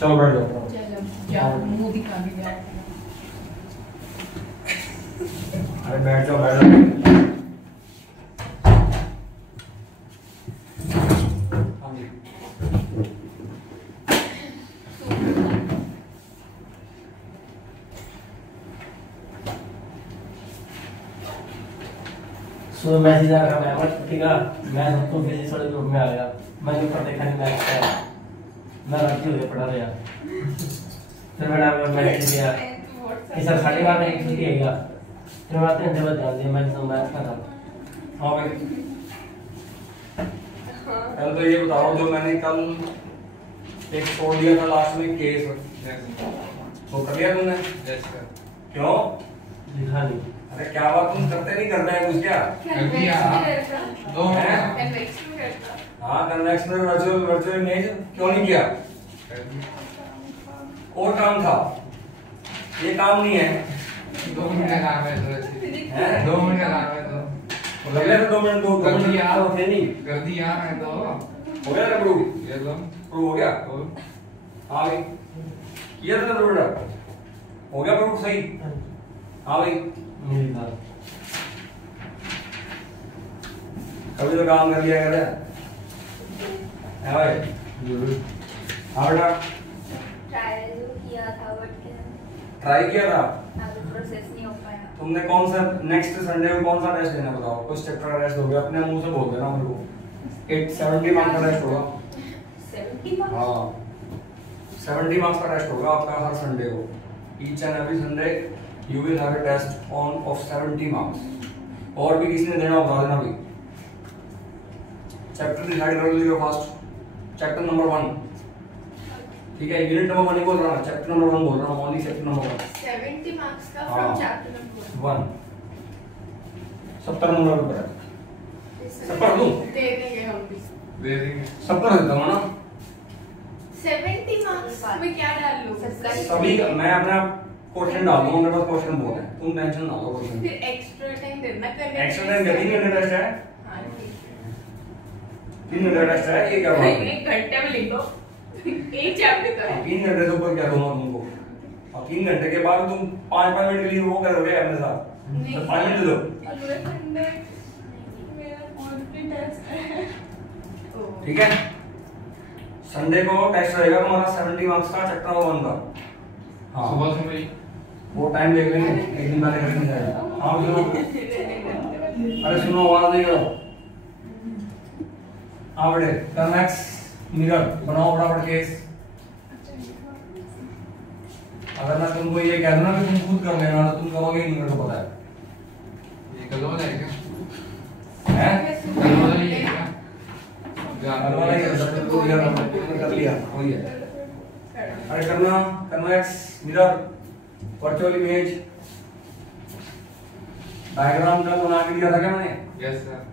चलो बैठ जाओ। चलो जाओ, मुंह दिखा के जाओ। अरे बैठ जाओ बैठ जाओ। हाँ जी। सुबह मैसेज आ रहा है ठीक है, मैं सबको भेजी थोड़े ग्रुप में आ गया, मैंने ऊपर देखा नहीं मैच है, मैं राती हो गया पढ़ा रहा। फिर मैंने मैसेज किया कि सर 12:30 बजे छुट्टी है क्या, फिर मैं 3 घंटे बाद ध्यान दिया मैच का था। हाँ भाई कल तो ये बताओ, जो मैंने कल एक छोड़ दिया था लास्ट में केस, वो कर लिया तुमने? क्यों लिखा नहीं? अरे क्या बात, तुम करते नहीं करते हैं कुछ? क्या कर दिया दो हाँ कन्वेक्स में वर्चुअल वर्चुअल इमेज क्यों नहीं किया? और काम था, ये काम नहीं है। 2 मिनट लगा है हैं? 2 मिनट लगा है तो लग रहा था 2 मिनट, 2 कर मिनट दिया। तो थे नहीं। कर दिया मैं तो हो गया ना प्रूव? ये लो प्रूव हो गया? और हाँ भाई किया था प्रूव, हो गया प्रूव सही? हाँ भाई मेरी बात कभी तो काम कर लिया कर है भाई। हाँ बेटा ट्राई किया था, प्रोसेस नहीं हो पाया। तुमने कौन सा नेक्स्ट संडे को कौन सा टेस्ट देना बताओ? कुछ चैप्टर का टेस्ट हो गया, अपने मुंह से बोल देना मेरे को। 70 मार्क्स का टेस्ट होगा। 70 मार्क्स? हाँ 70 मार्क्स का टेस्ट होगा आपका हर संडे को। Each and every Sunday you will have a test on of 70 marks. और भी किसी ने देना बता देना भाई। चैप्टर डिसाइड कर लीजिए फर्स्ट, चैप्टर नंबर 1 ठीक है, यूनिट नंबर 1 नहीं बोल रहा मैं, चैप्टर नंबर 1 बोल रहा हूँ, ओनली चैप्टर नंबर 1। 70 मार्क्स का हाँ। फ्रॉम चैप्टर नंबर 1 70 नंबर पर है। सब पढ़ दूं? दे देंगे हम भी। दे देंगे। सब कर देता हूँ ना 70 मार्क्स में क्या डाल लूं? सभी। मैं अपना क्वेश्चन डाल दूंगा, मेरे पास क्वेश्चन बहुत है, तुम टेंशन ना लो क्वेश्चन। फिर एक्स्ट्रा टाइम देना करने। एक्स्ट्रा टाइम कितनी घंटे टेस्ट है? हाँ ठीक 3 घंटे टेस्ट है, ये क्या बात है। है? 1 घंटे में लिख दो, एक चैप्टर का है। 3 घंटे से ऊपर क्या दूंगा तुमको? और 3 घंटे के बाद तुम 5-5 मिनट के लिए वो करोगे अपने साथ, नहीं। तो 5 मिनट दे दो। अगले संडे मेरा कॉन्फ्रेंस टेस्ट है। ठीक है, संडे को टेस्ट रहेगा तुम्हारा 70 मार्क्स का, चैप्टर नंबर 1 का। हाँ सुबह से मेरी वो टाइम देख लेंगे, एक दिन पहले करके जाएगा। हाँ सुनो, अरे सुनो आवाज नहीं करो। हाँ बेटे कन्वेक्स मिरर बनाओ फटाफट केस। अगर मैं तुमको ये कह दूं ना कि तुम खुद कर लेना, तो तुम करोगे ही नहीं, मेरे को पता है। ये कल वाला है क्या? हैं? कल वाला ही है क्या? कल वाला ही है, जब तक यार तुमने कर लिया वही है। अरे करना convex mirror virtual image diagram कल बना के दिया था क्या मैंने? Yes sir.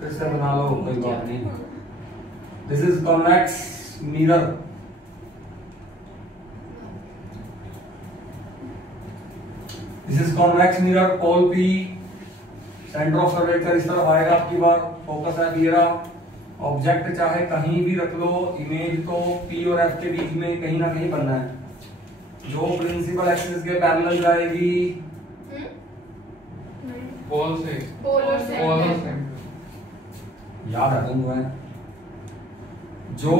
फिर से बना लो, कोई बात नहीं। This is convex mirror. This is convex mirror, pole P, centre of curvature इस तरफ आएगा आपकी बार, फोकस है मेरा। ऑब्जेक्ट चाहे कहीं भी रख लो, इमेज को पी और एफ के बीच में कहीं ना कहीं बनना है। जो प्रिंसिपल एक्सिस के पैरेलल जाएगी, पोल से पोलर पोल सेंटर। से याद है तुम्हें? जो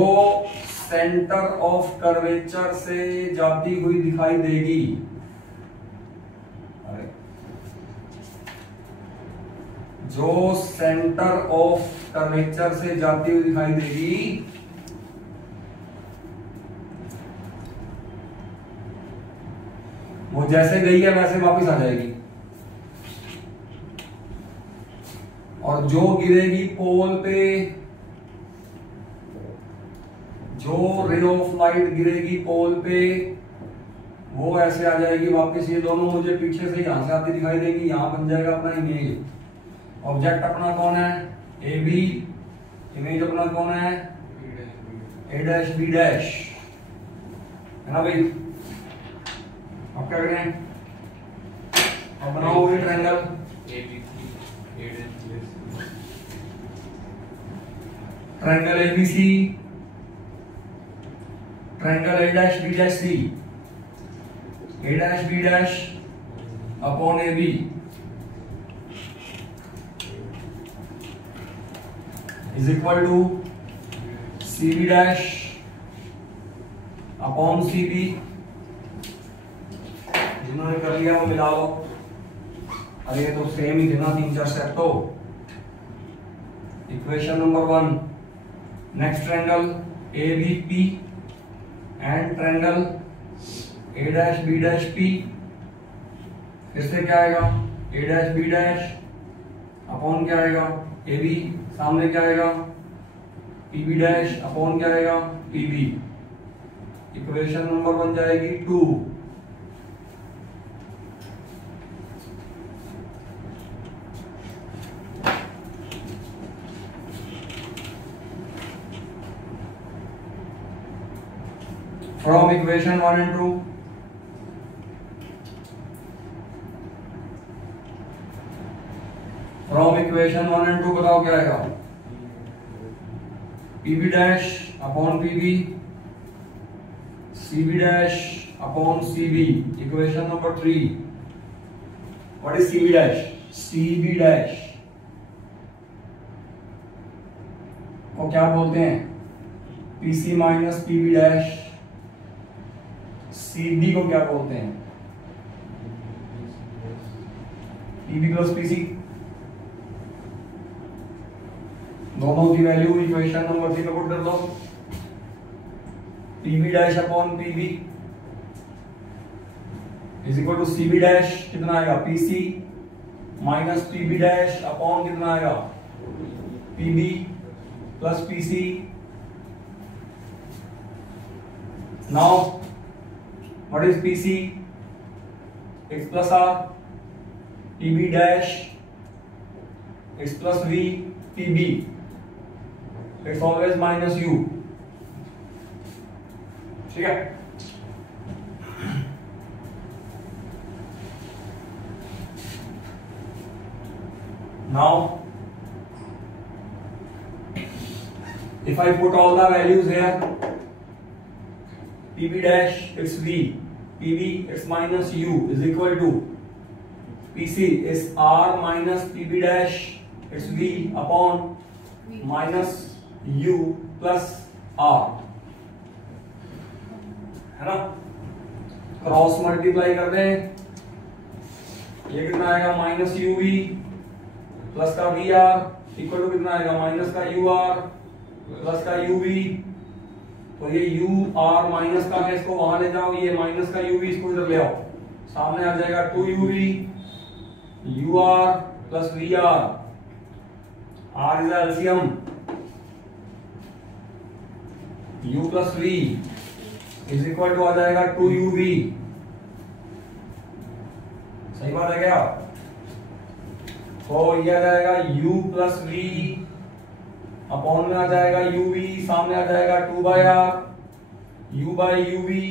सेंटर ऑफ कर्वेचर से जाती हुई दिखाई देगी, अरे जो सेंटर ऑफ कर्वेचर से जाती हुई दिखाई देगी, वो जैसे गई है वैसे वापस आ जाएगी। और जो गिरेगी पोल पे, जो रे ऑफ लाइट गिरेगी पोल पे, वो ऐसे आ जाएगी वापस। ये दोनों मुझे पीछे से यहां से आती दिखाई देगी, यहां बन जाएगा अपना इमेज। ऑब्जेक्ट अपना कौन है? A B. इमेज अपना कौन है? ए डैश बी डैश, है ना भाई? अब क्या करें? अब बनाओ ये triangle. Triangle ABC triangle A dash B dash C, A dash B dash upon A B is equal to C B dash upon C B. जिन्होंने कर लिया वो मिला लो। अरे ये तो सेम ही थे ना, 3-4 स्टेप। तो equation number 1, next triangle A B P and triangle A dash B dash P, फिर से क्या आएगा A dash B dash upon क्या आएगा ए बी, सामने क्या आएगा पी बी डैश अपॉन क्या आएगा पी बी। इक्वेशन नंबर 1 जाएगी 2। From equation 1 and 2, from equation 1 and 2 बताओ क्या आएगा P B dash upon P B, C B dash upon C B. Equation number 3, what is C B dash? C B dash को क्या बोलते हैं? P C minus P B dash. C B को क्या बोलते हैं? P B plus P C. दोनों की वैल्यू इक्वेशन नंबर 3 में पुट कर दो। P B dash upon P B is equal to C B dash कितना आएगा P C minus P B dash upon कितना आएगा P B plus P C. Now what is PC? X plus R, PB dash, X plus V, PB. It's always minus U. ठीक है? Now, if I put all the values here, PB dash x V, PB x minus U is equal to PC is R minus PB dash x V upon minus U plus R, है ना? Cross multiply कर दें, ये कितना आएगा minus you V plus का we are equal to कितना आएगा माइनस का यू आर प्लस का यू वी। तो ये यू आर माइनस का है, इसको वहां ले जाओ, ये माइनस का यू वी इसको इधर ले आओ, सामने आ जाएगा 2 U V U R plus V R. R is LCM, U plus V is equal to आ जाएगा 2 यू वी। सही बात है क्या? तो ये आ जाएगा u प्लस वी अपॉन में आ जाएगा यू वी, सामने आ जाएगा 2 by R U by U V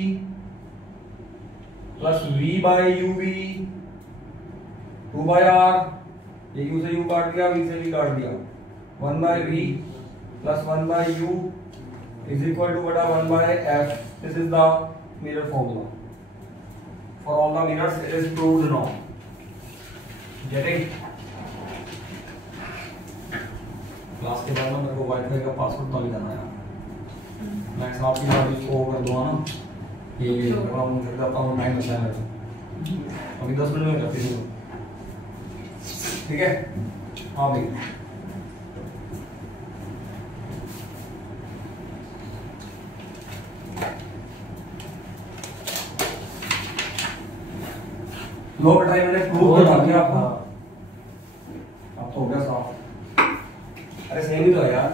plus V by U V 2 by R, ये u से u काट दिया, v से v काट दिया, 1 by v plus 1 by u is equal to बटा 1 by f। This is the mirror formula for all the mirrors, it is proved now. Getting? Class के बाद में मेरे को वाईफाई का पासवर्ड डाल देना यार। मैं साहब की बात इसको कर दूंगा ना, ये थोड़ा मुझे करता हूँ, टाइम बचा है अभी 10 मिनट में करती हूँ, ठीक है? हाँ भाई, लो बेटा ये मैंने प्रूव कर दिया आपको, अब तो हो गया साफ। अरे सेम ही तो है यार।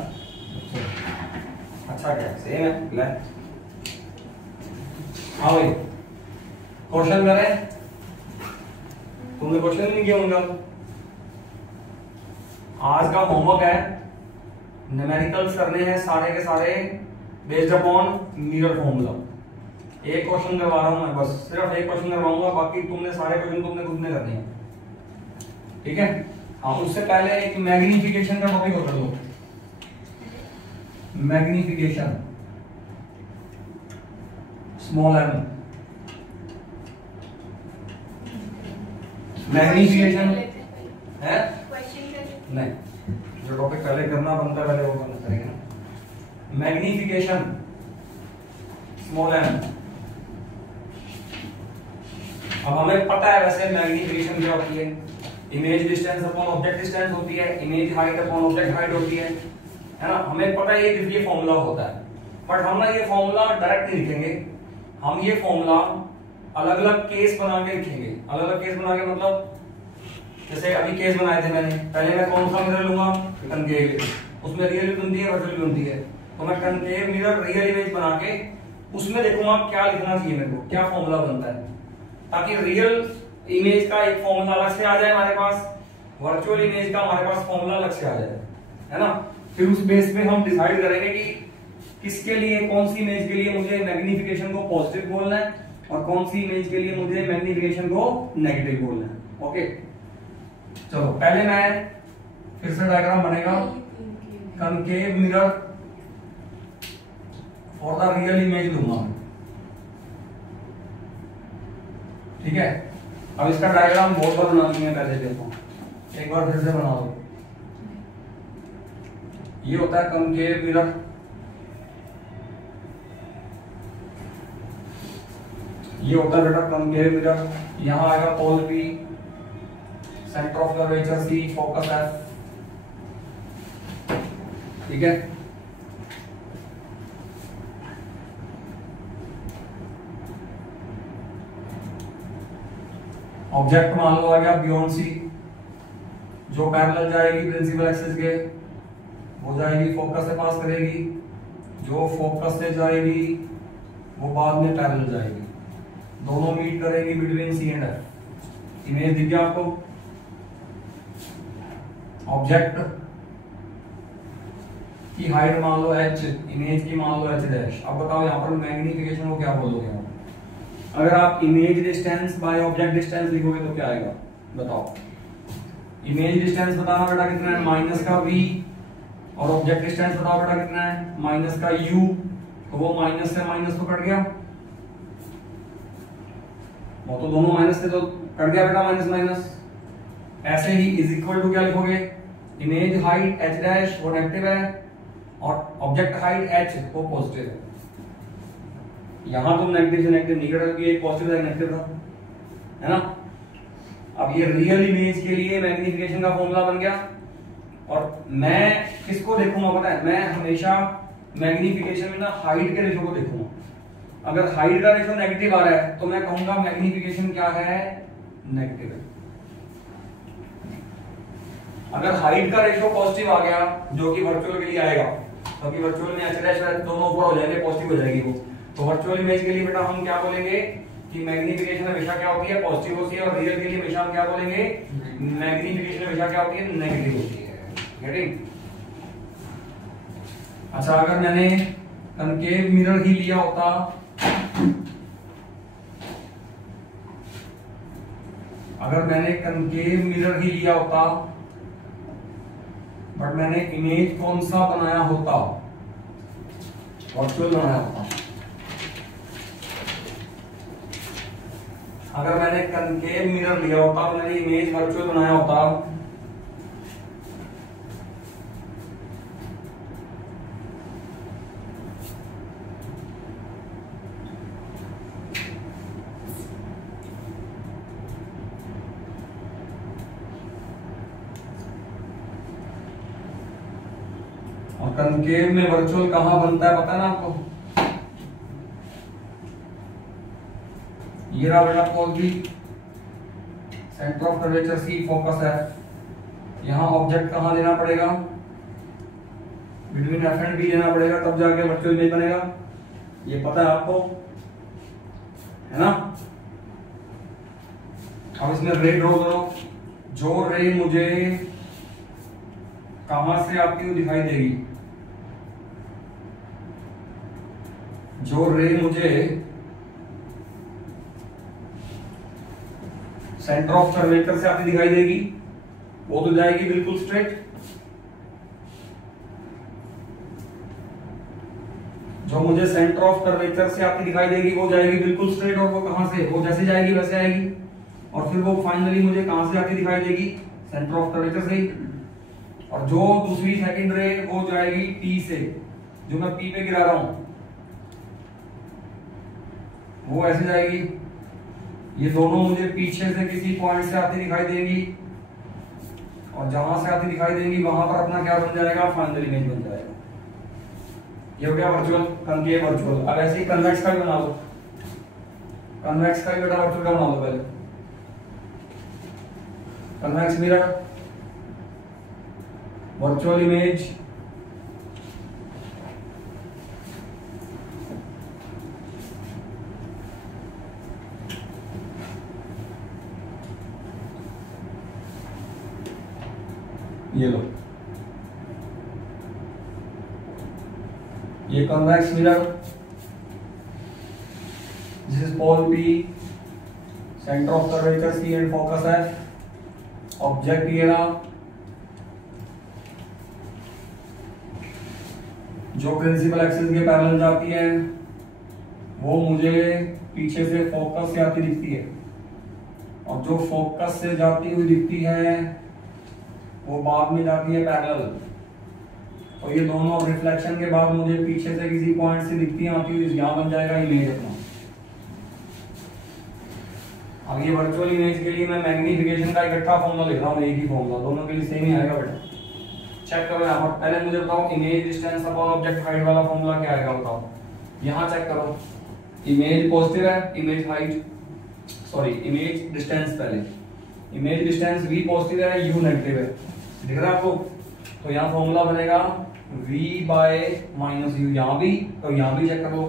अच्छा क्या सेम है? ले हाँ भाई, क्वेश्चन करें? तुमने क्वेश्चन नहीं किया होगा। आज का होमवर्क है, न्यूमेरिकल्स करने हैं सारे के सारे बेस्ड अपॉन मिरर फॉर्मूला। एक क्वेश्चन करवा रहा हूं मैं, बस सिर्फ एक क्वेश्चन करवाऊंगा, बाकी तुमने सारे क्वेश्चन तुमने खुद में करने हैं, ठीक है? हाँ, उससे पहले एक मैग्निफिकेशन का टॉपिक कर लो। Magnification small M. मैग्नीफिकेशन है क्वेश्चन कर नहीं, जो टॉपिक पहले करना बनता है पहले वो करना करेंगे ना। Magnification small M. अब हमें पता है वैसे मैग्नीफिकेशन क्या होती है, image distance upon object distance होती है, image height upon object height होती है ना। हमें पता है ये फॉर्मूला होता है, बट हम ना ये फॉर्मूला डायरेक्ट नहीं लिखेंगे, हम ये फॉर्मूला अलग अलग केस बना के लिखेंगे। अलग अलग केस बना के मतलब जैसे अभी केस बनाए थे मैंने, पहले मैं कौन सा मिरर लूंगा, कनकेव, उसमें रियल भी बनती है वर्चुअल भी बनती है, तो मैं कनकेव मिरर रियल इमेज बना के उसमें देखूंगा क्या लिखना चाहिए मेरे को, क्या फॉर्मूला बनता है, ताकि रियल इमेज का एक फॉर्मूला अलग से आ जाए हमारे पास, वर्चुअल इमेज का हमारे पास फॉर्मूला अलग से आ जाए, है ना। फिर उस बेस पे हम डिसाइड करेंगे कि किसके लिए, कौन सी इमेज के लिए मुझे मैग्नीफिकेशन को पॉजिटिव बोलना है और कौन सी इमेज के लिए मुझे मैग्नीफिकेशन को नेगेटिव बोलना है। ओके, चलो पहले मैं फिर से डायग्राम बनेगा, concave mirror for the real image लूंगा, ठीक है। अब इसका डायग्राम बहुत बार बना दूंगा, पहले देखो एक बार फिर से बना दो। ये होता है कनकेव मिरर, ये होता है बेटा कनकेव मिरर। यहां आएगा पोल P, centre of curvature C, focus F, ठीक है। ऑब्जेक्ट मान लो आ गया बियॉन्ड C, जो पैरेलल जाएगी प्रिंसिपल एक्सिस के वो जाएगी फोकस से पास करेगी, जो फोकस से जाएगी वो बाद में पैरेलल जाएगी, दोनों मीट करेंगी between C and F। Image दिख गया आपको। ऑब्जेक्ट की हाइट मान लो h, इमेज की मान लो h डैश। अब बताओ यहाँ पर मैग्नीफिकेशन को क्या बोलोगे आप? अगर आप image distance by object distance लिखोगे तो क्या आएगा बताओ? इमेज डिस्टेंस बताना बेटा कितना है, माइनस का v, और ऑब्जेक्ट डिस्टेंस बताओ बेटा कितना है, माइनस का u, तो वो माइनस से माइनस तो कट गया, वो तो दोनों माइनस थे तो कट गया बेटा माइनस माइनस। ऐसे ही इज इक्वल टू क्या लिखोगे, इमेज हाइट h डैश वो नेगेटिव है और ऑब्जेक्ट हाइट h वो पॉजिटिव है। यहां तुम नेगेटिव से नेगेटिव नहीं कटोगे, एक पॉजिटिव था नेगेटिव था, है ना। अब ये रियल इमेज के लिए मैग्नीफिकेशन का फॉर्मूला बन गया। और मैं किसको देखूंगा पता है, मैं हमेशा मैग्नीफिकेशन में ना हाइट के रेशो को देखूंगा। अगर हाइट का रेशो नेगेटिव आ रहा है तो मैं कहूंगा मैग्नीफिकेशन क्या है, नेगेटिव है। अगर हाइट का रेशो पॉजिटिव आ गया, जो कि वर्चुअल के लिए आएगा, क्योंकि वर्चुअल में h डैश दोनों ऊपर हो जाएंगे, पॉजिटिव हो जाएगी वो, तो वर्चुअल इमेज के लिए बेटा हम क्या बोलेंगे कि मैग्नीफिकेशन हमेशा क्या होती है, पॉजिटिव होती है, और रियल के लिए हमेशा हम क्या बोलेंगे, मैग्नीफिकेशन हमेशा क्या होती है, नेगेटिव होती है। गेटिंग? अच्छा, अगर मैंने कनकेव मिरर ही लिया होता, अगर मैंने कनकेव मिरर ही लिया होता बट मैंने इमेज कौन सा बनाया होता, वर्चुअल बनाया होता। अगर मैंने कनकेव मिरर लिया होता, मैंने इमेज वर्चुअल बनाया होता, और कनकेव में वर्चुअल कहां बनता है पता है ना आपको? ये रहा बेटा पोल B, centre of curvature C, focus F। यहां ऑब्जेक्ट कहां लेना पड़ेगा, बिटवीन F एंड B लेना पड़ेगा, तब जाके वर्चुअल इमेज बनेगा। ये पता है आपको, है ना। अब इसमें रे ड्रॉ करो, जो रे मुझे कहां से आती हुई दिखाई देगी, जो रे मुझे सेंटर ऑफ कर्वेचर से आती दिखाई देगी, वो तो जाएगी बिल्कुल स्ट्रेट। जो मुझे सेंटर ऑफ कर्वेचर से आती दिखाई देगी वो जाएगी बिल्कुल स्ट्रेट, और वो कहां से, वो जैसे जाएगी वैसे आएगी, और फिर वो फाइनली मुझे कहां से आती दिखाई देगी, सेंटर ऑफ कर्वेचर से ही। और जो दूसरी सेकंड रे वो जाएगी P से, जो मैं P पे गिरा रहा हूं वो ऐसे जाएगी। ये दोनों मुझे पीछे से किसी पॉइंट से आती दिखाई देंगी, और जहां से आती दिखाई देंगी वहां पर अपना क्या बन जाएगा, फाइनल इमेज बन जाएगा। ये हो गया वर्चुअल, कनकेव वर्चुअल। अब ऐसे ही कन्वेक्स का भी बना लो, कन्वेक्स का भी बेटा वर्चुअल का बना लो पहले। कन्वेक्स मिरर, वर्चुअल इमेज, ये लो, ये convex mirror, this is pole P, centre of curvature C and focus F, object ये रहा, जो प्रिंसिपल एक्सिस के पैरेलल जाती है वो मुझे पीछे से फोकस से आती दिखती है, और जो फोकस से जाती हुई दिखती है वो बाद में जाती है पैरेलल। तो ये दोनों रिफ्लेक्शन के बाद मुझे पीछे से किसी पॉइंट से दिखती है आती हुई, यहां बन जाएगा इमेज अपना। अब ये वर्चुअल इमेज के लिए मैं मैग्नीफिकेशन का इकट्ठा फॉर्मूला लिख रहा हूं, एक ही फॉर्मूला, दोनों के लिए सेम ही आएगा बेटा। चेक करो यहाँ पर, पहले मुझे बताओ image distance upon object height वाला फॉर्मूला क्या आएगा बताओ। यहाँ चेक करो, इमेज पॉजिटिव है, image height, sorry image distance, पहले इमेज डिस्टेंस v पॉजिटिव है, u नेगेटिव है, दिख रहा है आपको। तो यहाँ फॉर्मूला बनेगा v बाय माइनस u, यहाँ भी तो यहाँ भी चेक करो,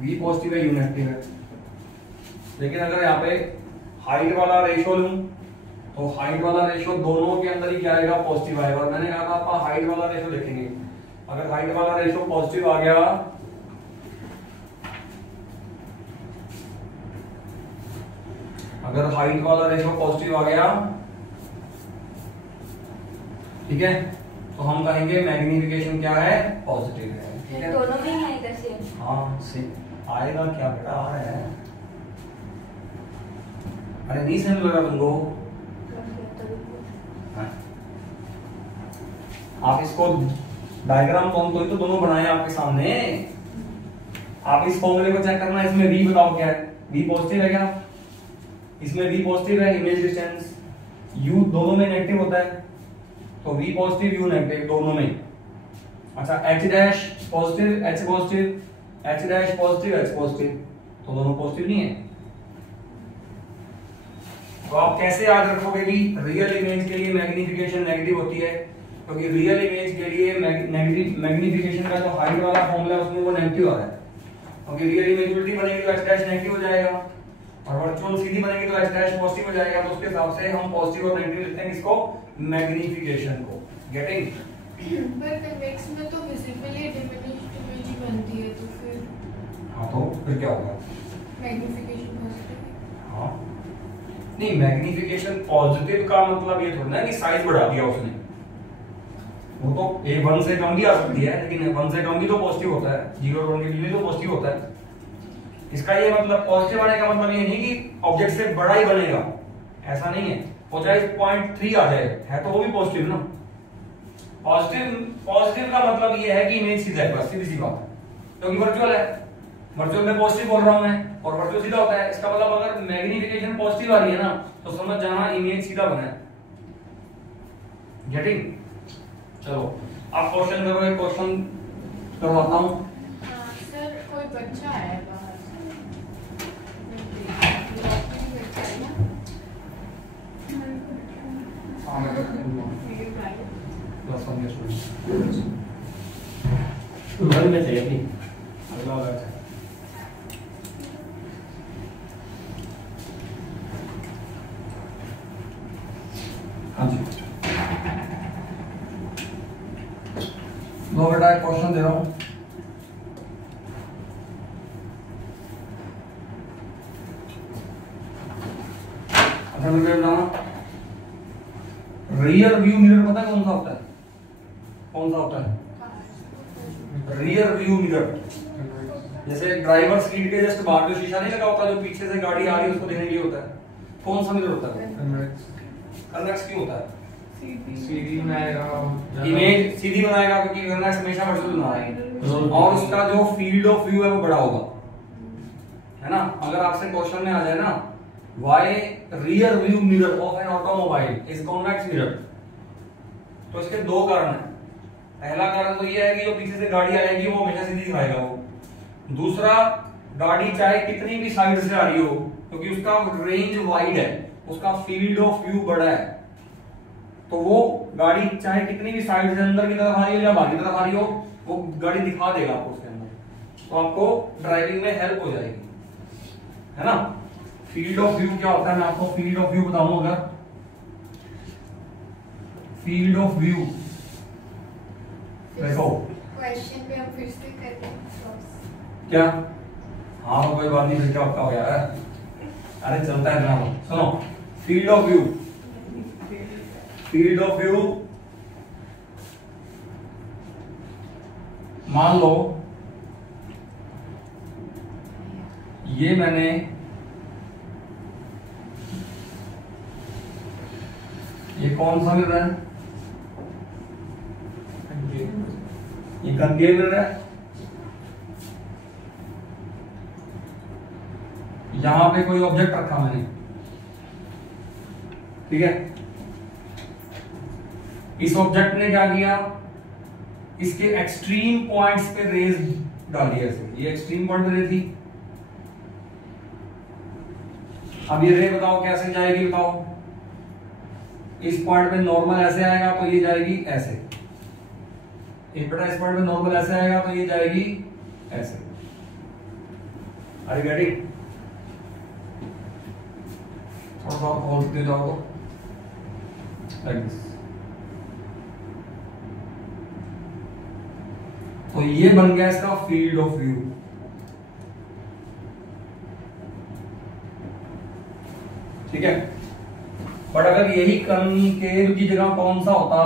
v पॉजिटिव है, u नेगेटिव है। लेकिन अगर यहाँ पे हाइट वाला रेशियो लूं तो हाइट वाला रेशियो दोनों के अंदर ही क्या आएगा, पॉजिटिव आएगा। और मैंने कहा था आप हाइट वाला रेशियो देखेंगे, अगर हाइट वाला रेशियो पॉजिटिव आ गया, अगर हाइट वाला रेशियो पॉजिटिव आ गया, ठीक है, तो हम कहेंगे मैग्नीफिकेशन क्या है, पॉजिटिव है। ठीक है, दोनों में ही है इधर से। हाँ से आएगा क्या बेटा, आ रहा है। अरे नहीं समझ लगा तुमको, आप इसको डायग्राम तो दोनों बनाए आपके सामने, आप इस फॉर्मूले को चेक करना, इसमें v बताओ क्या है, v पॉजिटिव है क्या, इसमें v पॉजिटिव है, इमेज डिस्टेंस u दोनों में नेगेटिव होता है, तो v पॉजिटिव u नेगेटिव दोनों में। अच्छा h dash positive, h positive, h dash positive, h positive, तो दोनों पॉजिटिव नहीं है। तो आप कैसे याद रखोगे कि रियल इमेज के लिए मैग्नीफिकेशन नेगेटिव होती है, क्योंकि रियल इमेज के लिए नेगेटिव मैग्नीफिकेशन का जो हाइट वाला फॉर्मूला है उसमें वो नेगेटिव आ रहा है, क्योंकि रियल इमेज उल्टी बनेगी तो h डैश नेगेटिव हो जाएगा, और वर्चुअल सीधी बनेगी तो h डैश पॉजिटिव हो जाएगा। तो उसके हिसाब से हम पॉजिटिव और नेगेटिव लिखते हैं इसको, मैग्नीफिकेशन को। गेटिंग? पर कन्वेक्स में तो विजिबली डिमिनिश्ड इमेज ही बनती है, तो फिर हाँ तो फिर क्या होगा, मैग्नीफिकेशन पॉजिटिव। हाँ नहीं, मैग्नीफिकेशन पॉजिटिव का मतलब ये थोड़ा ना कि साइज बढ़ा दिया उसने, वो तो a 1 से कम भी आ सकती है, लेकिन 1 से कम भी तो पॉजिटिव होता है, 0 और 1 के लिए तो पॉजिटिव होता है। इसका ये मतलब पॉजिटिव आने का मतलब ये नहीं कि ऑब्जेक्ट से बड़ा ही बनेगा, ऐसा नहीं है, वो चाहे 0.3 आ जाए है तो वो भी पॉजिटिव ना। पॉजिटिव का मतलब ये है कि इमेज सीधा है, बस सीधी सी बात है, क्योंकि वर्चुअल है, वर्चुअल में पॉजिटिव बोल रहा हूं मैं, और वर्चुअल सीधा होता है। इसका मतलब अगर मैग्नीफिकेशन पॉजिटिव आ रही है ना, तो समझ जाना इमेज सीधा बना है। गेटिंग? चलो आप क्वेश्चन करो, एक क्वेश्चन करवाता हूं। सर कोई बच्चा है बाहर से, हाँ मैं मेरे भाई प्लस 1 के स्टूडेंट मन में चाहिए अपनी अगला बैच है। हाँ जी, लो बेटा एक क्वेश्चन दे रहा हूं। अच्छा मेरे को बताना, रियर व्यू मिरर पता है कौन सा होता है, कौन सा होता है? रियर व्यू मिरर, जैसे ड्राइवर सीट के जस्ट बाहर जो शीशा नहीं लगा होता, जो पीछे से गाड़ी आ रही है उसको देखने के लिए होता है, कौन सा मिरर होता है? कन्वेक्स क्यों होता है? सीधी बनाएगा, इमेज सीधी बनाएगा क्योंकि कन्वेक्स हमेशा वर्टिकल बना रहा है, और उसका जो फील्ड ऑफ व्यू है वो बड़ा होगा, है ना। अगर आपसे क्वेश्चन में आ जाए ना, why rear view mirror of an automobile is convex mirror, तो इसके दो कारण हैं। पहला कारण तो ये है कि जो पीछे से गाड़ी आएगी वो हमेशा सीधी दिखाएगा वो। दूसरा, गाड़ी चाहे कितनी भी साइड से आ रही हो, क्योंकि उसका रेंज वाइड है, उसका फील्ड ऑफ व्यू बड़ा है, तो वो गाड़ी चाहे कितनी भी साइड से अंदर की तरफ आ रही हो या बाहर की तरफ आ रही हो, वो गाड़ी दिखा देगा आपको उसके अंदर, तो आपको ड्राइविंग में हेल्प हो जाएगी, है ना। फील्ड ऑफ व्यू क्या होता है, मैं आपको फील्ड ऑफ व्यू बताऊं। अगर फील्ड ऑफ व्यू देखो, क्वेश्चन पे हम फिर से करते हैं क्या, हाँ तो कोई बात नहीं, फिर क्या आपका हो यार, अरे चलता है ना। सुनो, field of view, field of view मान लो ये मैंने ये कौन सा मिरर है, ये कंकेव मिरर है, यहां पे कोई ऑब्जेक्ट रखा मैंने, ठीक है। इस ऑब्जेक्ट ने क्या किया, इसके एक्सट्रीम पॉइंट्स पे रेज डाली ऐसे, ये एक्सट्रीम पॉइंट पे रे थी। अब ये रे बताओ कैसे जाएगी, बताओ। इस पॉइंट पे नॉर्मल ऐसे आएगा तो ये जाएगी ऐसे, इस पॉइंट पे नॉर्मल ऐसे आएगा तो ये जाएगी ऐसे। Are you getting? थोड़ा सा खोलते जाओ लाइक दिस। तो ये बन गया इसका फील्ड ऑफ व्यू। ठीक है, बट अगर यही कनकेव की जगह कौन सा होता,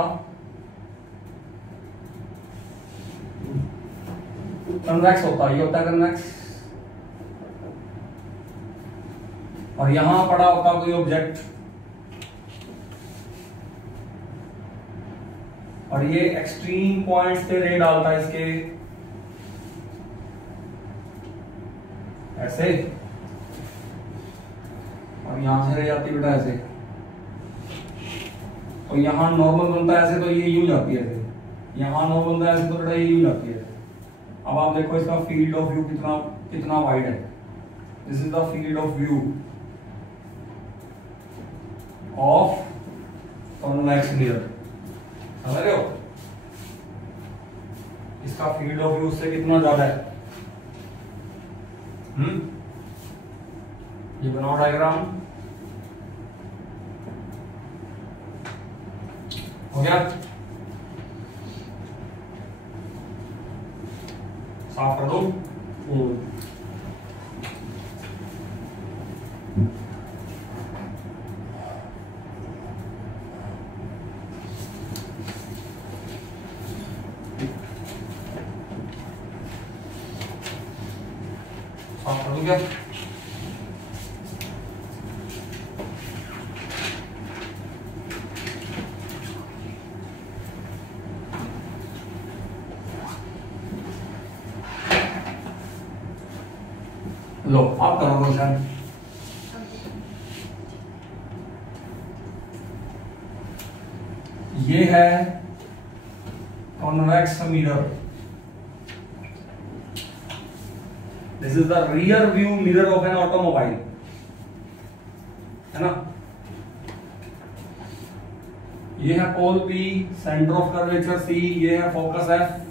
कन्वेक्स होता, ये होता है कन्वेक्स, और यहां पड़ा होता कोई ऑब्जेक्ट, और ये एक्सट्रीम पॉइंट्स पे रे डालता है इसके ऐसे, और यहां से रे जाती बेटा ऐसे, और यहां नॉर्मल बनता है ऐसे तो ये यूं जाती है ऐसे, यहां नॉर्मल बनता है ऐसे तो बेटा ये यूं जाती है। अब आप देखो इसका फील्ड ऑफ व्यू कितना कितना वाइड है। This is the field of view of convex mirror, समझ रहे हो? इसका फील्ड ऑफ व्यू से कितना ज्यादा है। ये बनाओ डायग्राम, हो गया? साफ कर दो। साफ कर दो क्या? लो आप करो क्वेश्चन। ये है convex mirror, this is the rear view mirror of an automobile, है ना। ये है पोल P, centre of curvature C, ये है फोकस F,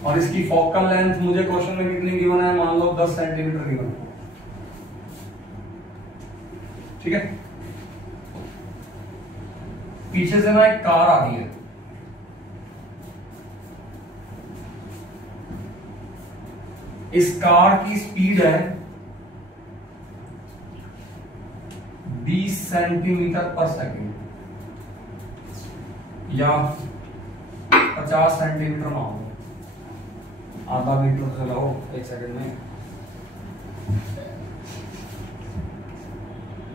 और इसकी फोकल लेंथ मुझे क्वेश्चन में कितनी गिवन है, मान लो 10 सेंटीमीटर गिवन, ठीक है। पीछे से ना एक कार आती है, इस कार की स्पीड है 20 सेंटीमीटर पर सेकंड, या 50 सेंटीमीटर मान लो, आधा मीटर चलाओ 1 सेकंड में,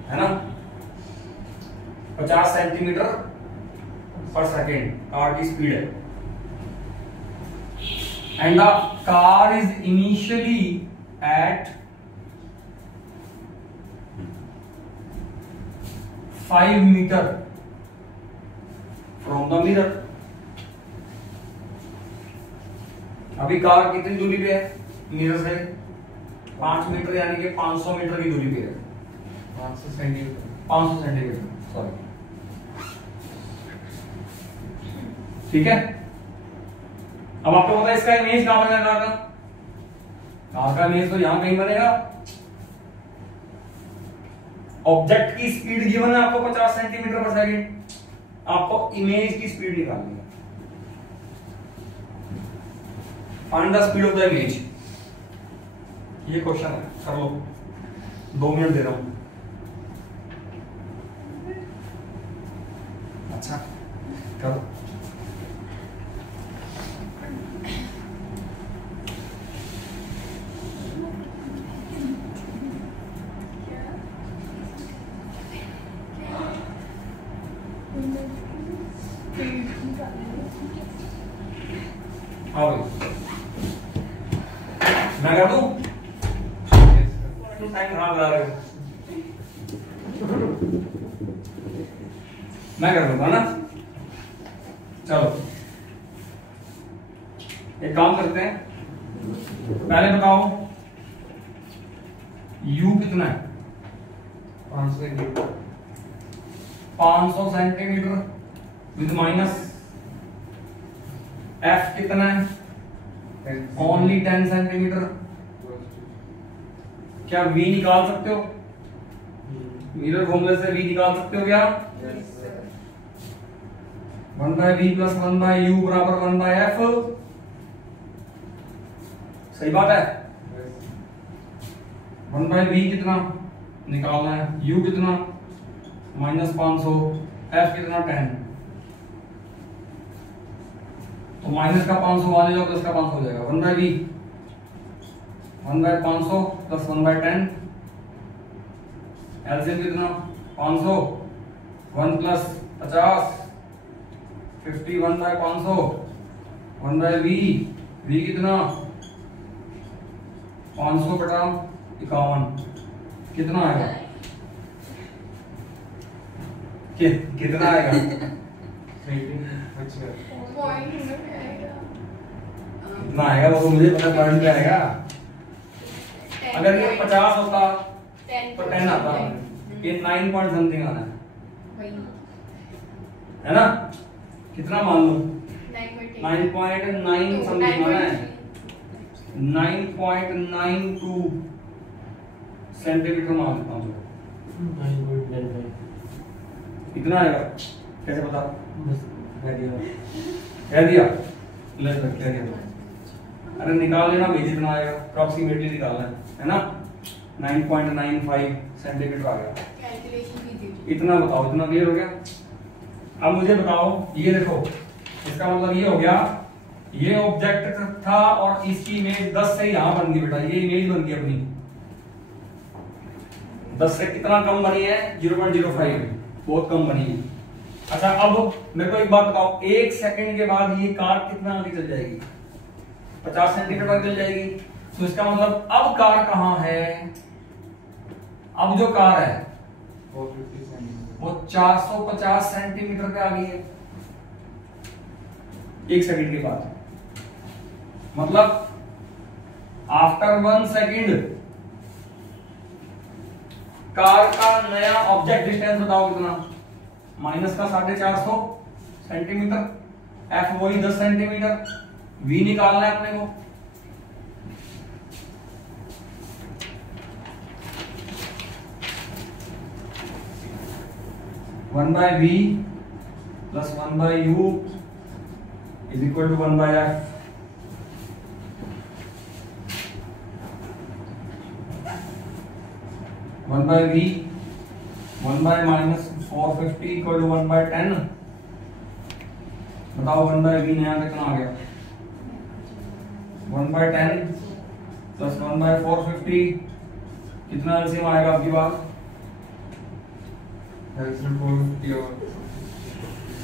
है ना, 50 सेंटीमीटर पर सेकेंड कार की स्पीड है। And the car is initially at 5 metre from the mirror. अभी कार कितनी दूरी पे है मिरर से? 5 मीटर, यानी कि 500 मीटर की दूरी पे है। 500 सेंटीमीटर 500 सेंटीमीटर, सॉरी, ठीक है। अब आपको पता है इसका इमेज कहां बनेगा? कार का इमेज तो यहां कहीं बनेगा। ऑब्जेक्ट की स्पीड गिवन है आपको 50 सेंटीमीटर पर सेकंड, आपको इमेज की स्पीड निकालनी है। Find the speed of the image, ये क्वेश्चन है, कर लो, 2 मिनट दे रहा हूं। अच्छा करो। हाँ भाई, मैं कर दूं? तुम टाइम खराब करा रहे हो। मैं कर दूंगा ना। चलो एक काम करते हैं, पहले बताओ u कितना है? 500 सेंटीमीटर विद माइनस। f कितना है? Only 10 centimetre. क्या v निकाल सकते हो? मिरर घूमने से v निकाल सकते हो क्या? 1/v प्लस 1/u बराबर 1/f। सही बात है। 1/v कितना निकालना है? u कितना? -500, f कितना? 10। तो माइनस का 500 मान लो, प्लस का 500 हो जाएगा। 1/v 1/500 प्लस 1/10, एलसीएम कितना? 500, 1 प्लस 50, 50 1/500, 1/v, v कितना? 500 बटा 51, कितना आएगा? कितना आएगा? कितना आएगा वो तो मुझे पता, पॉइंट पे आएगा। अगर ये 50 होता तो 10 आता, ये 9 पॉइंट समथिंग आना है ना? कितना मान लो? 9.9 समथिंग आना है। 9.92 सेंटीमीटर मान लेता हूँ। इतना आएगा? कैसे पता? कह दिया ले कह दिया। अरे निकाल लेना भाई, जितना आएगा अप्रोक्सीमेटली निकालना है ना। 9.95 सेंटीमीटर आ गया। इतना बताओ, इतना क्लियर हो गया? अब मुझे बताओ, ये देखो, इसका मतलब ये हो गया, ये ऑब्जेक्ट था और इसकी इमेज 10 से यहां बन गई बेटा, ये इमेज बन गई अपनी। 10 से कितना कम बनी है? 0.05, बहुत कम बनी है। अच्छा अब मेरे को एक बात बताओ, 1 सेकंड के बाद ये कार कितना आगे चल जाएगी? 50 सेंटीमीटर आगे चल जाएगी। तो इसका मतलब अब कार कहां है? अब जो कार है वो 450 सेंटीमीटर पे आ गई है 1 सेकंड के बाद। मतलब आफ्टर 1 सेकंड कार का नया ऑब्जेक्ट डिस्टेंस बताओ कितना? माइनस का 450 सेंटीमीटर, एफ वही 10 सेंटीमीटर, वी निकालना है अपने को। One by V plus 1/u is equal to 1/f। One by V 1 by -450 equal to 1/10 बताओ 1/v नया कितना आ गया? 1/10 प्लस 1/450 कितना एलसीएम आएगा आपकी बात?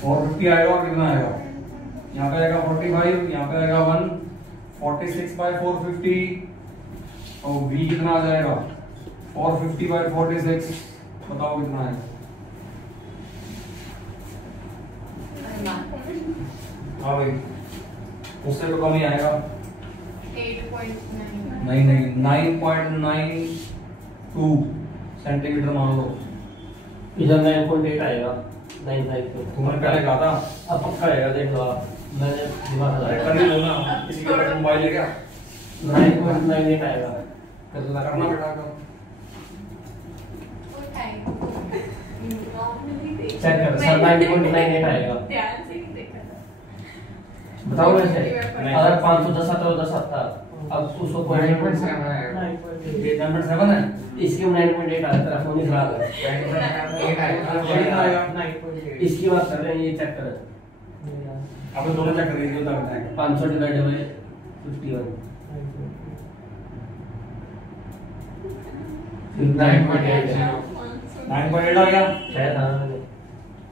450 आएगा और कितना आएगा? यहाँ पे आएगा 45, यहाँ पे आएगा 1, 46/450 और v कितना आ जाएगा? 450/46 बताओ कितना आएगा? हाँ भाई उससे तो कम ही आएगा। 8.9 नहीं 9.92 सेंटीमीटर मान लो। इधर 9.8 आएगा 9.5 पे। तुमने पहले कहा था। अब पक्का आएगा, देख लो आप। मैंने दिमाग अरे लगाया कर ही लो ना, किसी के पास मोबाइल है क्या? 9.98 आएगा। करना बेटा का। वो टाइम चेक कर सर, 9.98 आएगा। ध्यान से नहीं देखा था। बताओ वैसे नहीं। अगर 510 आता तो 10 आता, अब उसको 9.7 आएगा। 9.8 ये 9.7 है। इसकी 9.8 आता है, फोन ही खराब है। 8 इसकी बात कर रहे हैं, ये चेक कर। अब दोनों चेक कर लीजिए उतना बताएंगे। 500 डिवाइडेड बाय 51 9.8 9.8 आ गया। शायद हाँ।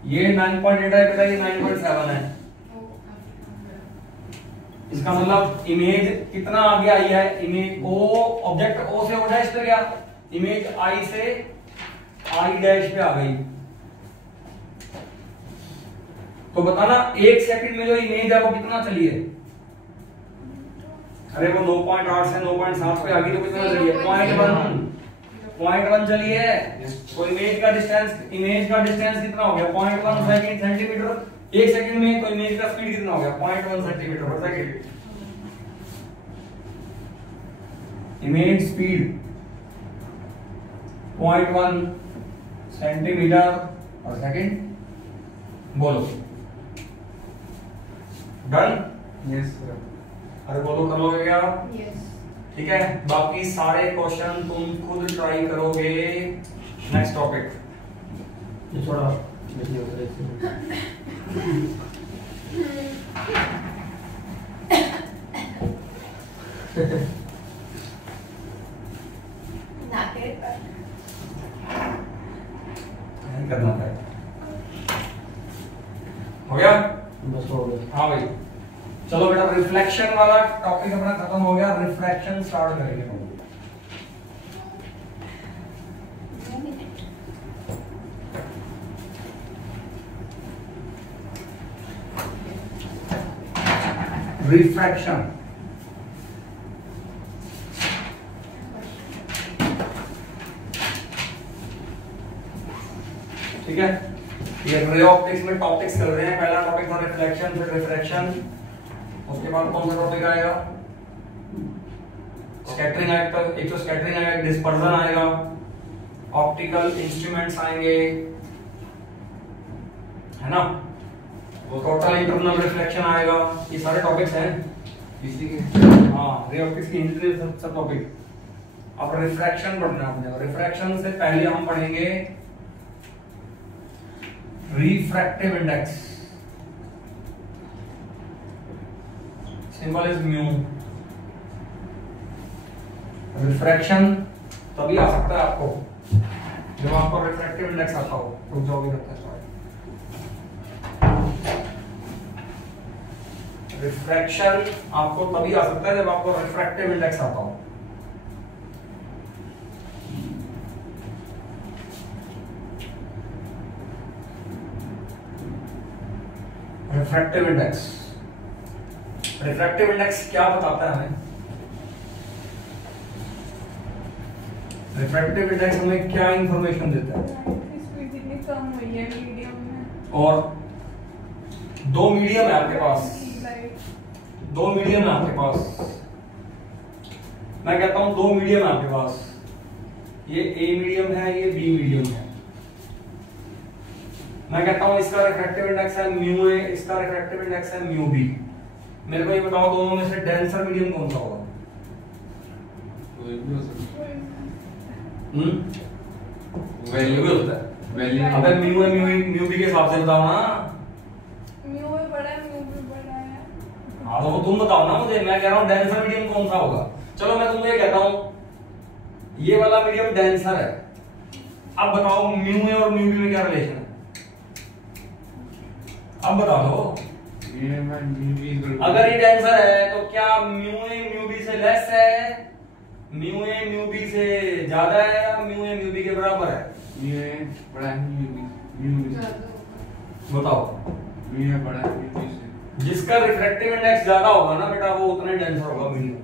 ये 9.8 है बेटा, ये 9.7 है। इसका मतलब इमेज कितना आगे आई है? इमेज ओ, ऑब्जेक्ट ओ से ओ डैश पे गया, इमेज आई से आई डैश पे आ गई। तो बताना 1 सेकंड में जो इमेज है वो कितना चली है? अरे वो 9.8 से 9.7 पे आ गई तो कितना चली है? 0.1 चली है। तो इमेज का डिस्टेंस कितना हो गया? 0.1 सेंटीमीटर 1 सेकंड में। तो इमेज का स्पीड कितना हो गया? 0.1 सेंटीमीटर पर सेकंड। इमेज स्पीड 0.1 सेंटीमीटर पर सेकंड। बोलो डन? Yes sir. अरे बोलो कर लोगे क्या? यस ठीक है, बाकी सारे क्वेश्चन तुम खुद ट्राई करोगे। Next topic. ये थोड़ा बेटी हो रही नाके पर नहीं करना पड़ेगा। हो गया? बस हो गया। हाँ भाई चलो बेटा, रिफ्लेक्शन वाला टॉपिक अपना खत्म हो गया। रिफ्रैक्शन स्टार्ट करेंगे हम। रिफ्रैक्शन ठीक है, ये रे ऑप्टिक्स में टॉपिक्स चल रहे हैं। पहला टॉपिक था रिफ्लेक्शन, फिर रिफ्रैक्शन, उसके बाद कौन सा टॉपिक आएगा? स्कैटरिंग आएगा। एक तो स्कैटरिंग आएगा, डिस्पर्जन आएगा, ऑप्टिकल इंस्ट्रूमेंट्स आएंगे, है ना? वो टोटल इंटरनल रिफ्लेक्शन आएगा। ये सारे टॉपिक्स हैं इसी के। हाँ, रे ऑप्टिक्स की हिस्ट्री सब टॉपिक। अब रिफ्रैक्शन पढ़ना है अपने। रिफ्रैक्शन से पहले हम पढ़ेंगे refractive index. Symbol is mu. Refraction तभी आ सकता है आपको जब आपको रिफ्रैक्टिव इंडेक्स आता हो। रुक जाओ भी करता है। रिफ्रैक्शन आपको तभी आ सकता है जब आपको रिफ्रैक्टिव इंडेक्स आता हो। रिफ्रैक्टिव इंडेक्स, रिफ्रैक्टिव इंडेक्स क्या बताता है हमें? रिफ्रैक्टिव इंडेक्स हमें क्या इंफॉर्मेशन देता है? स्पीड कितनी कम हुई है मीडियम में। और दो मीडियम है आपके पास, लाइट दो मीडियम है आपके पास। मैं कहता हूं दो मीडियम है आपके पास, ये ए मीडियम है, ये बी मीडियम है। मैं कहता हूं इसका रिफ्रैक्टिव इंडेक्स है म्यू ए, इसका रिफ्रैक्टिव इंडेक्स है म्यू बी। मेरे को ये बताओ दोनों में से डेंसर मीडियम कौन सा होगा? कोई भी हो सकता है। वैल्यू भी होता है। वैल्यू अगर म्यू है म्यू बी के हिसाब से बताओ ना। म्यू में बड़ा है म्यू भी हाँ तो तुम बताओ ना मुझे, मैं कह रहा हूँ डेंसर मीडियम कौन सा होगा। चलो मैं तुमको ये कहता हूँ ये वाला मीडियम डेंसर है। अब बताओ म्यू ए और म्यू बी में क्या रिलेशन है, अब बता दो। अगर ये डेंसर है तो क्या म्यू ए म्यू बी से लेस है, म्यू ए म्यू बी से ज्यादा है, या म्यू ए म्यू बी के बराबर है? ये बड़ा है म्यू बी बताओ। म्यू ए बड़ा है म्यू बी से। जिसका रिफ्रैक्टिव इंडेक्स ज्यादा होगा ना बेटा वो उतना ही डेंसर होगा मीडियम,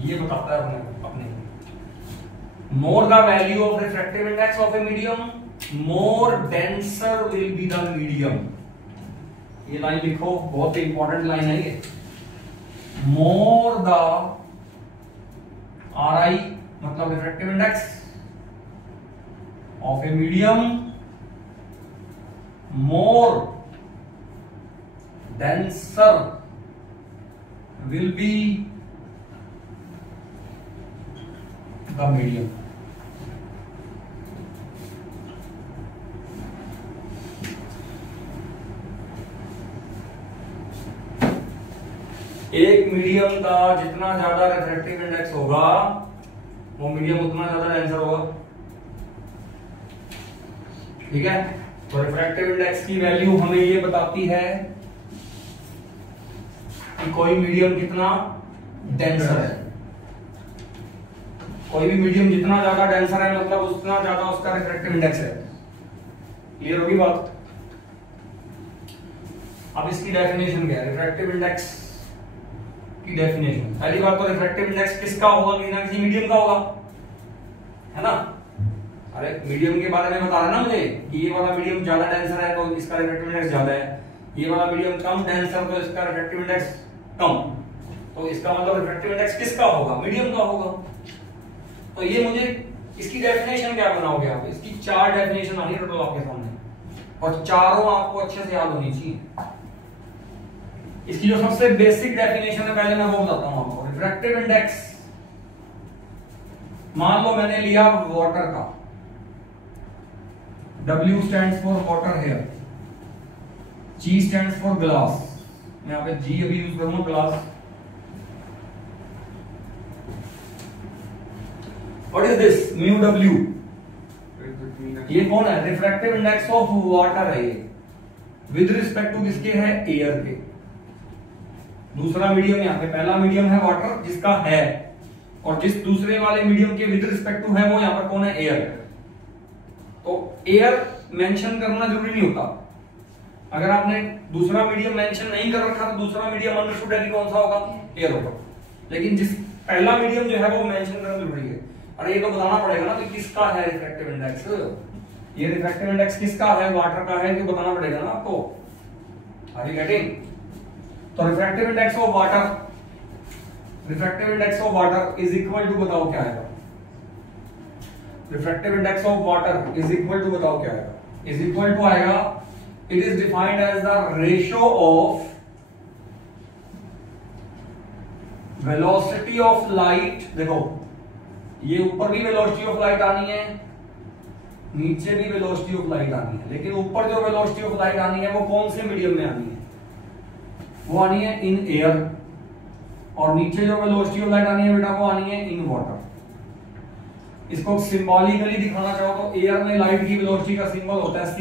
ये बताता है अपने। More the value of refractive index of a medium, more denser will be the medium. ये लाइन लिखो, बहुत इंपॉर्टेंट लाइन है ये। मोर द RI मतलब refractive index of a medium, more denser will be the medium। एक medium का जितना ज्यादा रिफ्रैक्टिव इंडेक्स होगा वो मीडियम उतना ज्यादा डेंसर होगा, ठीक है। तो रिफ्रैक्टिव इंडेक्स की वैल्यू हमें ये बताती है कि कोई मीडियम कितना डेंसर है। कोई भी मीडियम जितना ज्यादा डेंसर है मतलब उतना ज्यादा उसका रिफ्रैक्टिव इंडेक्स है। क्लियर होगी बात? अब इसकी डेफिनेशन क्या है, रिफ्रैक्टिव इंडेक्स की डेफिनेशन। पहली बात तो रिफ्रैक्टिव इंडेक्स किसका होगा, किसी ना किसी मीडियम का होगा, है ना। अरे मीडियम के बारे में बता रहा ना मुझे कि ये वाला मीडियम ज्यादा डेंसर है तो इसका रिफ्रैक्टिव इंडेक्स ज्यादा है, ये वाला मीडियम कम डेंसर तो इसका रिफ्रैक्टिव इंडेक्स कम। तो इसका मतलब रिफ्रैक्टिव इंडेक्स किसका होगा, मीडियम का होगा। तो ये मुझे इसकी डेफिनेशन क्या बनाओगे आप, इसकी 4 डेफिनेशन आनी टोटल आपके सामने, और चारों आपको अच्छे से याद होनी चाहिए। इसकी जो सबसे बेसिक डेफिनेशन है पहले मैं वो बताता हूं आपको। रिफ्रैक्टिव इंडेक्स, मान लो मैंने लिया वाटर का, W stands for water hair, G stands for glass, मैं यहाँ पे G अभी यूज करूंगा, glass. What is this, mu W, ये कौन है, रिफ्रैक्टिव इंडेक्स ऑफ वाटर है ये, विद रिस्पेक्ट टू किसके है, एयर के। दूसरा मीडियम यहाँ पे, पहला मीडियम है वाटर जिसका है, और जिस दूसरे वाले मीडियम के विद रिस्पेक्ट टू है वो यहाँ पर कौन है, एयर। तो एयर मेंशन करना जरूरी नहीं होता, अगर आपने दूसरा मीडियम मेंशन नहीं कर रखा तो दूसरा मीडियम अंडरस्टूड है कि कौन सा होगा, एयर होगा। लेकिन जिस पहला मीडियम जो है वो मेंशन करना जरूरी है। अरे ये तो बताना पड़ेगा ना कि किसका है रिफ्रैक्टिव इंडेक्स, ये रिफ्रैक्टिव इंडेक्स किसका है, वाटर का है, ये बताना पड़ेगा ना आपको। Are you getting? तो refractive index of water, refractive index of water is equal to, बताओ क्या आएगा, refractive index of water is equal to, बताओ क्या आएगा, इज इक्वल टू आएगा, it is defined as the ratio of velocity of light. देखो ये ऊपर भी वेलोसिटी ऑफ लाइट आनी है, नीचे भी वेलोसिटी ऑफ लाइट आनी है, लेकिन ऊपर जो वेलोसिटी ऑफ लाइट आनी है वो कौन से मीडियम में आनी है, वो आनी है इन एयर, और नीचे जो वेलोसिटी ऑफ लाइट आनी है बेटा वो आनी है इन वाटर। इसको सिंबॉलिकली दिखाना चाहो तो एयर में लाइट की वेलोसिटी का सिंबल होता है c,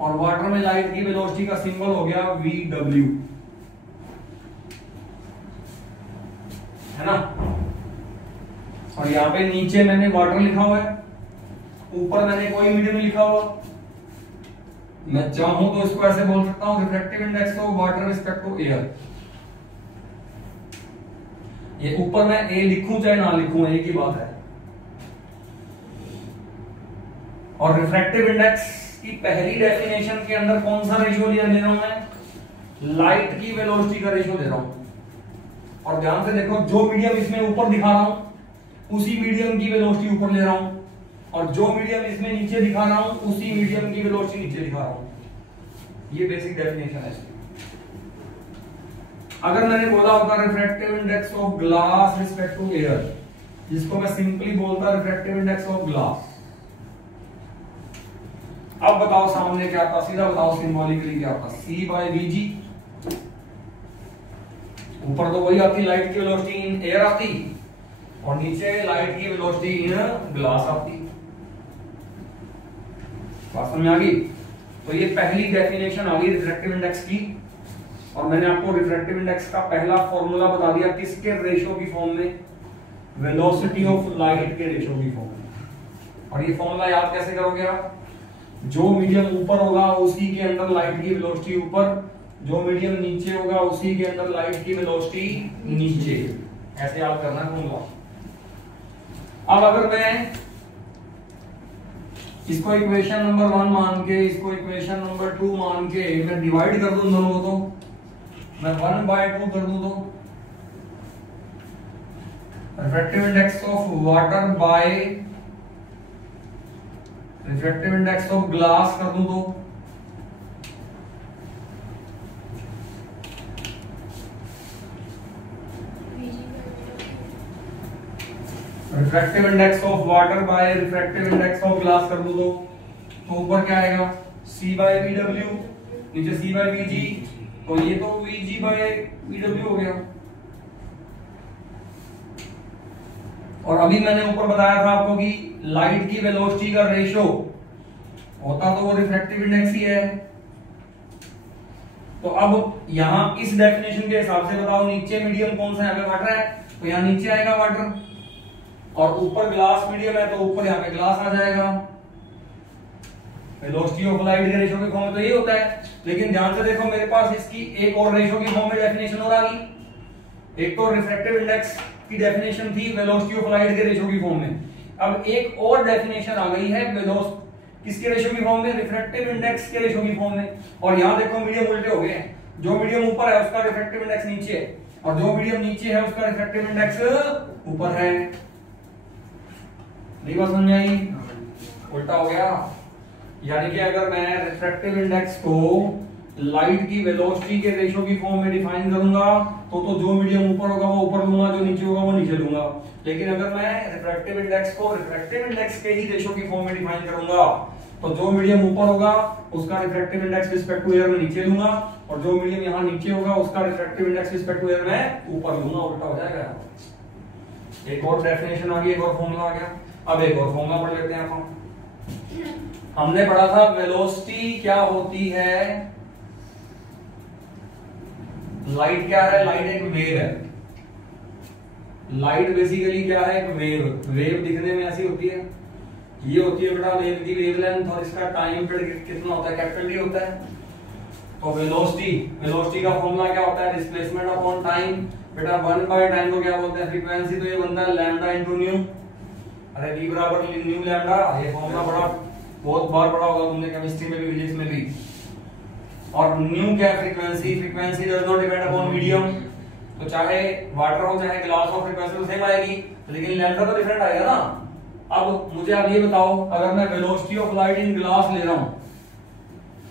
और वाटर में लाइट की वेलोसिटी का सिंबल हो गया vw, है ना। और यहाँ पे नीचे मैंने वाटर लिखा हुआ है, ऊपर मैंने कोई मीडियम लिखा हुआ। मैं चाहूं तो इसको ऐसे बोल सकता हूं, refractive index of water respect to air. ये ऊपर मैं ए लिखूं चाहे ना लिखूं एक ही बात है। और रिफ्रैक्टिव इंडेक्स की पहली डेफिनेशन के अंदर कौन सा रेशियो ले रहा हूं मैं, लाइट की वेलोसिटी का रेशियो ले रहा हूं। और ध्यान से देखो, जो मीडियम इसमें ऊपर दिखा रहा हूं उसी मीडियम की वेलोसिटी ऊपर ले रहा हूं, और जो मीडियम इसमें नीचे दिखा रहा हूं उसी मीडियम की वेलोसिटी नीचे दिखा रहा हूं। ये बेसिक डेफिनेशन है इसकी। अगर मैंने बोला होता refractive index of glass respect to air, जिसको मैं सिंपली बोलता रिफ्रैक्टिव इंडेक्स ऑफ ग्लास, अब बताओ सामने क्या आता, सीधा बताओ सिंबॉलिकली क्या आता, C/Vg ऊपर तो वही आती लाइट की वेलोसिटी इन एयर आती, और नीचे लाइट की वेलोसिटी इन ग्लास आती। बात समझ आ गई? तो ये पहली डेफिनेशन आ गई रिफ्रैक्टिव इंडेक्स की, और मैंने आपको रिफ्रैक्टिव इंडेक्स का पहला फॉर्मूला बता दिया किसके रेशो की फॉर्म में, वेलोसिटी ऑफ लाइट के रेशो की फॉर्म में। और ये फॉर्मूला याद कैसे करोगे आप? जो मीडियम ऊपर होगा उसी के अंदर लाइट की वेलोसिटी ऊपर, जो मीडियम नीचे होगा उसी के अंदर लाइट की वेलोसिटी नीचे, ऐसे याद करना फॉर्मूला। अब अगर मैं इसको इक्वेशन नंबर 1 मान के, इसको इक्वेशन नंबर 2 मान के मैं डिवाइड कर दूं दोनों को, तो मैं 1/2 कर दूं, तो refractive index of water bye refractive index of glass कर दूं, तो refractive index of water bye refractive index of glass कर दूं, तो ऊपर क्या आएगा? C बाय VW, नीचे C बाय VG, तो ये तो VG बाय VW हो गया। और अभी मैंने ऊपर बताया था आपको कि लाइट की वेलोसिटी का रेशो होता तो वो रिफ्रैक्टिव इंडेक्स ही है। तो अब यहां इस डेफिनेशन के हिसाब से बताओ नीचे मीडियम कौन सा है? हमें वाटर है, तो यहां नीचे आएगा वाटर, और ऊपर ग्लास मीडियम है, तो ऊपर यहाँ पे ग्लास आ जाएगा। वेलोसिटी ऑफ लाइट के रेशो की फॉर्म में तो ये होता है। लेकिन ध्यान से देखो, मेरे पास इसकी एक और रेशो की फॉर्म में डेफिनेशन और आ गई। एक तो रिफ्रैक्टिव इंडेक्स की डेफिनेशन थी वेलोसिटी ऑफ लाइट के रेशो की फॉर्म में, अब एक और डेफिनेशन आ गई है वेलोसिटी किसके रेशो की फॉर्म में? रिफ्रैक्टिव इंडेक्स के रेशो की फॉर्म में। और यहां देखो मीडियम उल्टे हो गए हैं, जो मीडियम ऊपर है उसका रिफ्रैक्टिव इंडेक्स नीचे है, और जो मीडियम नीचे है उसका रिफ्रैक्टिव इंडेक्स ऊपर है। नहीं बात समझ आई? उल्टा हो गया। यानी कि अगर मैं रिफ्रैक्टिव इंडेक्स को लाइट की वेलोसिटी के रेशो की फॉर्म में डिफाइन करूंगा, तो जो मीडियम ऊपर होगा वो ऊपर लूंगा, जो नीचे होगा वो नीचे लूंगा। लेकिन अगर मैं रिफ्रैक्टिव इंडेक्स को रिफ्रैक्टिव इंडेक्स के ही रेशो की फॉर्म में डिफाइन करूंगा, तो जो मीडियम ऊपर होगा उसका refractive index respect to air में नीचे लूंगा, और जो मीडियम यहाँ नीचे होगा उसका refractive index respect to air में ऊपर लूंगा। उल्टा हो जाएगा। एक और डेफिनेशन आ गई, एक और फॉर्मूला आ गया। अब एक और फॉर्मूला पढ़ लेते हैं हम। हमने पढ़ा था वेलोसिटी क्या होती है, लाइट क्या है? लाइट एक वेव है। लाइट बेसिकली क्या है? एक वेव। वेव दिखने में ऐसी होती है, ये होती है बेटा वेव की वेवलेंथ, और इसका टाइम पीरियड कितना होता है? कैपिटल डी होता है। तो वेलोसिटी का फॉर्मूला क्या होता है? Displacement upon time. बेटा 1/टाइम को क्या बोलते हैं? फ्रीक्वेंसी। तो ये बनता है लैम्डा इनटू न्यू। अरे v बराबर न्यू लैम्डा, ये फॉर्मूला बड़ा बहुत बार पढ़ा होगा तुमने केमिस्ट्री में भी, फिजिक्स में भी। और न्यू क्या? Frequency. Frequency does not depend upon medium, तो चाहे वाटर हो चाहे ग्लास हो फ्रीक्वेंसी तो सेम आएगी, लेकिन लैम्डा तो डिफरेंट आएगा ना। अब मुझे आप ये बताओ, अगर मैं velocity of light in glass ले रहा हूं,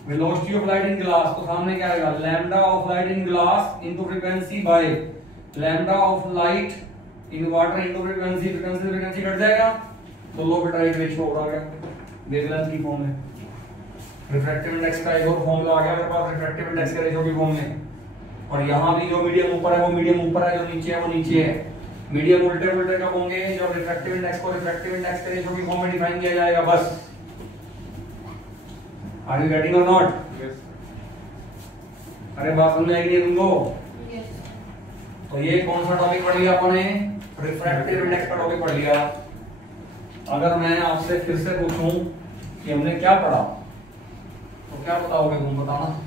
velocity of light in glass, तो सामने क्या आएगा? Lambda of light in glass into frequency by lambda of light in water into frequency. Frequency cut जाएगा, तो लो बेटा एक रेशियो हो रहा है वेवलेंथ की फॉर्म में। रिफ्रैक्टिव इंडेक्स का एक और फॉर्मूला आ गया मेरे पास रिफ्रैक्टिव इंडेक्स के रेशियो की फॉर्म में। और यहां भी जो मीडियम ऊपर है वो मीडियम ऊपर है, जो नीचे है वो नीचे है। मीडियम उल्टे उल्टे कब होंगे? जब रिफ्रैक्टिव इंडेक्स को रिफ्रैक्टिव इंडेक्स के रेशियो की फॉर्म में डिफाइन किया जाएगा। बस, आर यू गेटिंग और नॉट? अरे बात समझ आएगी नहीं तुमको? तो ये कौन सा टॉपिक पढ़ लिया अपने? रिफ्रैक्टिव इंडेक्स का टॉपिक पढ़ लिया। अगर मैं आपसे फिर से पूछूं कि हमने क्या पढ़ा, तो क्या बताओगे तुम? बताना।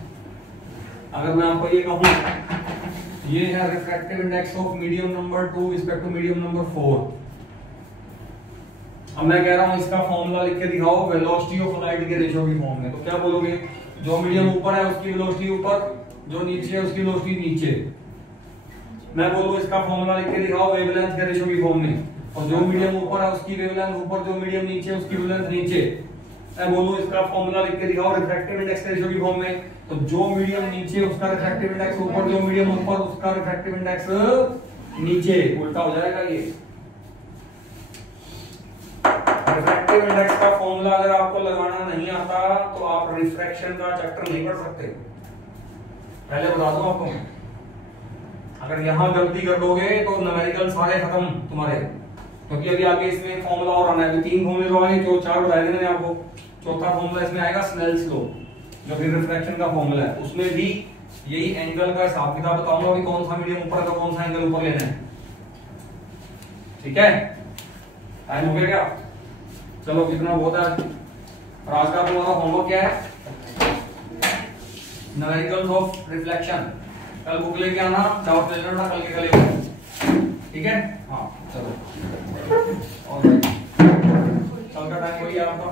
अगर मैं आपको ये कहूं, ये है refractive index of medium number 2 respect to medium number 4। अब मैं कह रहा हूं इसका फॉर्मूला लिख के दिखाओ वेलोसिटी ऑफ लाइट के रेशियो की फॉर्म में, तो क्या बोलोगे? जो मीडियम ऊपर है उसकी वेलोसिटी ऊपर, जो नीचे है उसकी वेलोसिटी नीचे। मैं बोलूं इसका फॉर्मूला लिख के दिखाओ वेवलेंथ के रेशियो की फॉर्म में, और जो मीडियम ऊपर है उसकी वेवलेंथ ऊपर, जो मीडियम नीचे है उसकी वेवलेंथ नीचे। मैं बोलूं इसका फॉर्मूला लिख के दिखाओ रिफ्रैक्टिव इंडेक्स के रेशियो की फॉर्म में, तो जो मीडियम नीचे उसका रिफ्रैक्टिव इंडेक्स ऊपर, जो मीडियम ऊपर उसका रिफ्रैक्टिव इंडेक्स नीचे। उल्टा हो जाएगा ये। रिफ्रैक्टिव इंडेक्स का फॉर्मूला अगर आपको लगाना नहीं आता तो आप रिफ्रैक्शन का चैप्टर नहीं पढ़ सकते, पहले बता दूं आपको। अगर यहाँ गलती कर दोगे तो न्यूमेरिकल सारे खत्म तुम्हारे, क्योंकि अभी आगे इसमें फॉर्मूला और आना है। अभी 3 फॉर्मूले तो आए, जो 4 बताए थे मैंने आपको। चौथा फॉर्मूला इसमें आएगा स्नेल्स लॉ, जो फिर रिफ्रैक्शन का फॉर्मूला है। उसमें भी यही एंगल का हिसाब किताब बताऊंगा, अभी कौन सा मीडियम ऊपर है तो कौन सा एंगल ऊपर लेना है। ठीक है, टाइम हो गया क्या? चलो कितना बहुत है। और आज का तुम्हारा होमवर्क क्या है? Numericals of reflection. कल बुक लेके आना, डाउट ले लेना कल के कल। ठीक है, हाँ चलो। और कल का टाइम वही है आपका।